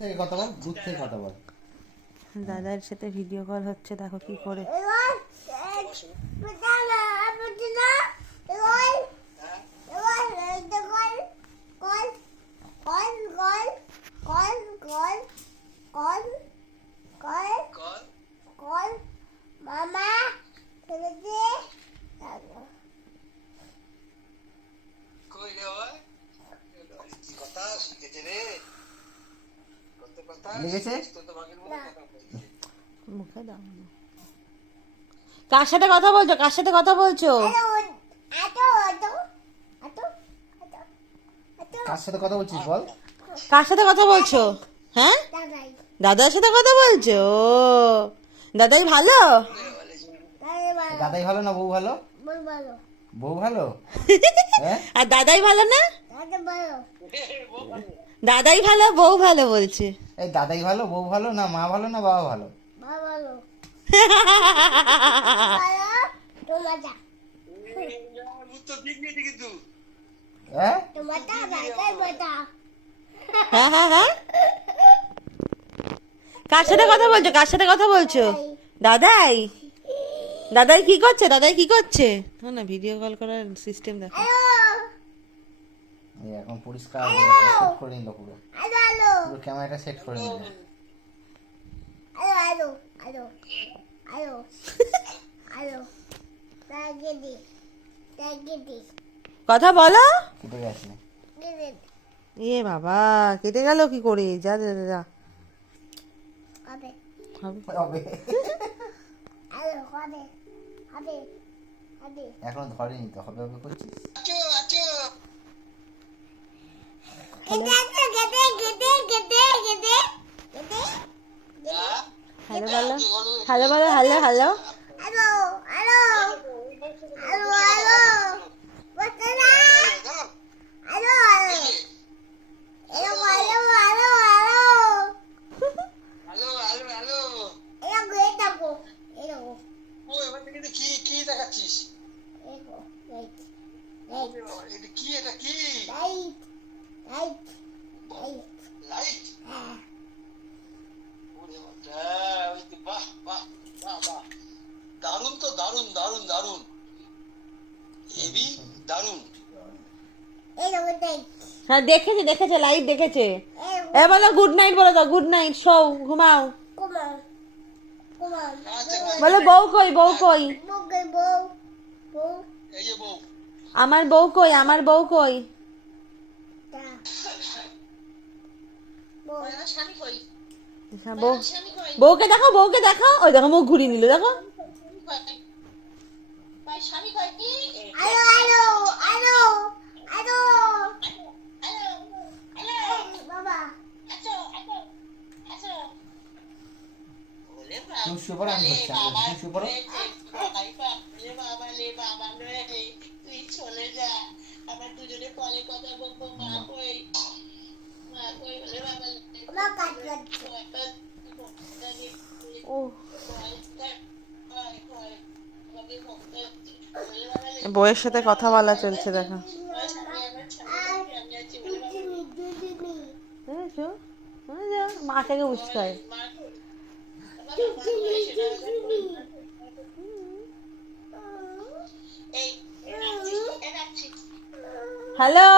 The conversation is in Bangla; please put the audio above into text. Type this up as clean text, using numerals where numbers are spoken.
থেকে কথা বল, দূর থেকে কথা বল। দাদার সাথে ভিডিও কল হচ্ছে, দেখো কি করে। মামা কই রে ওই কথা শিখেছে রে কত কথা লেগেছে? তো তোমাকে কথা বলছে মুখে দাও না। কার সাথে কথা বলছো? কার সাথে কথা বলছো? কার সাথে কথা বলছিস বল? কার সাথে কথা বলছো? হ্যাঁ, দাদার সাথে কথা বলছো? দাদাই ভালো? দাদাই ভালো না বউ ভালো? বউ ভালো? হ্যাঁ, আর দাদাই ভালো না? দাদাই ভালো, বউ ভালো বলছে। এই দাদাই ভালো, বউ ভালো না, মা ভালো না, বাবা ভালো? উত্তর দিবি কিন্তু হ্যাঁ, হ্যাঁ হ্যাঁ হ্যাঁ। কার সাথে কথা বলছো? কার সাথে কথা বলছো? দাদাই? দাদাই কি করছে? দাদাই কি করছে? না ভিডিও কল করার সিস্টেম দেখো। এই এখন পরিষ্কার সেট করে নিল পুরো, পুরো ক্যামেরাটা সেট করে নিল। কথা বলো। কেটে গেছে। এ বাবা, কেটে গেল কি করে? যা যা যা, যা। হবে। হবে। এখন ধরেনি তো, হবে হবে করছিস। আচো আচো হ্যালো বলো, হ্যালো বলো, hello hello. Hello hello hello ও এবার থেকে কি কি দেখাচ্ছিস এটা কি এটা কি লাইট ওরে বাবা ওই তো বাহ বাহ বাহ বাহ দারুণ তো দারুণ দারুণ দারুণ হেভি দারুণ হ্যাঁ দেখেছে, দেখেছে, লাইভ দেখেছে। এ বলো গুড নাইট বলো তো, গুড নাইট, শোও, ঘুমাও। বলো বউ কই, বউ কই? এই যে বউ আমার বউ কই, আমার বউ কই? বউ, বউকে দেখো, বউকে দেখো। ওই দেখো মুখ ঘুরিয়ে নিল, দেখো। তুমি শুয়ে পড়ো, আমি করছি, আমি করছি, তুমি শুয়ে পড়ো। তুই চলে যা আবার দুজনে পরে কথা বলবো মা কই বলে বাবা ও বউয়ের সাথে কথা বলা চলছে, দেখো। দেখেছো? মাটাকে বুঝতে হয়। হ্যালো।